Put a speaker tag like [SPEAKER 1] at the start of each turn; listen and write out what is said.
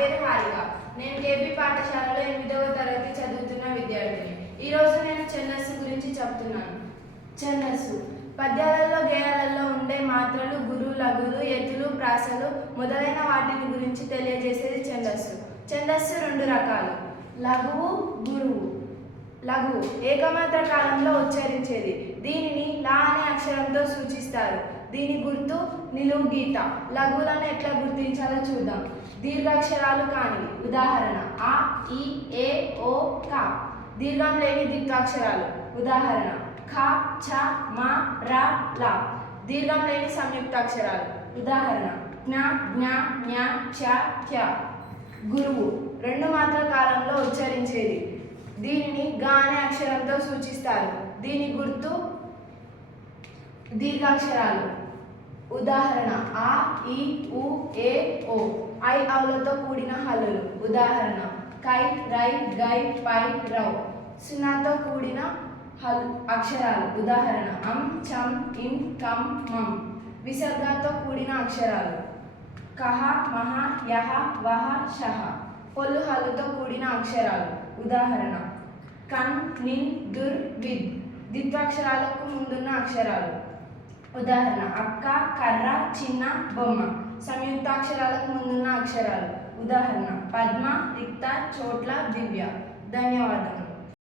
[SPEAKER 1] పేరు హారిక నేను కేబీ పాఠశాలలో ఎనిమిదవ తరగతి చదువుతున్న విద్యార్థిని. ఈరోజు నేను చెన్నస్సు గురించి చెప్తున్నాను. చెన్నస్సు. పద్యాలలో గేయాలలో ఉండే మాత్రలు గురు లఘులు ఎత్తులు ప్రాసలు మొదలైన వాటిని గురించి తెలియజేసేది ఛందస్సు ఛందస్సు రెండు రకాలు. లఘువు గురువు. లఘువు. ఏకమాత్ర కాలంలో ఉచ్చరించేది. దీని లా సూచిస్తారు. దీని గుర్తు నిలువు గీత. లఘువులను ఎట్లా గుర్తించాలో చూద్దాం. దీర్ఘాక్షరాలు కానివి ఉదాహరణ ఆ ఈ ఏ ఓ కా. దీర్ఘం లేని దీర్ఘాక్షరాలు. ఉదాహరణ ఖ ఛ మ ర ల. దీర్ఘం లేని సంయుక్తాక్షరాలు. ఉదాహరణ జ్ఞ జ్ఞ జ్ఞ చ ఛ. గురువు రెండు మాత్ర కాలంలో ఉచ్చరించేది. దీనిని గానే అక్షరంతో సూచిస్తారు. దీని గుర్తు దీర్ఘాక్షరాలు. ఉదాహరణ ఆ ఈ ఉ ఏ ఓ. ఐ ఔలతో కూడిన హల్లులు. ఉదాహరణ కై రై గై పై రౌ. సున్నాతో కూడిన హల్ అక్షరాలు. ఉదాహరణ అం చం ఇం కం మం. విసర్గతో కూడిన అక్షరాలు. కహ మహ యహ వహ షహ. పొల్లు హల్లుతో కూడిన అక్షరాలు. ఉదాహరణ కన్ నిన్ దుర్ విద్. ద్విత్వాక్షరాలకు ముందున్న అక్షరాలు. ఉదాహరణ అక్క కర్ర చిన్న బొమ్మ. సంయుక్తాక్షరాలకు ముందున్న అక్షరాలు. ఉదాహరణ పద్మ రిక్త చోట్ల దివ్య. ధన్యవాదములు.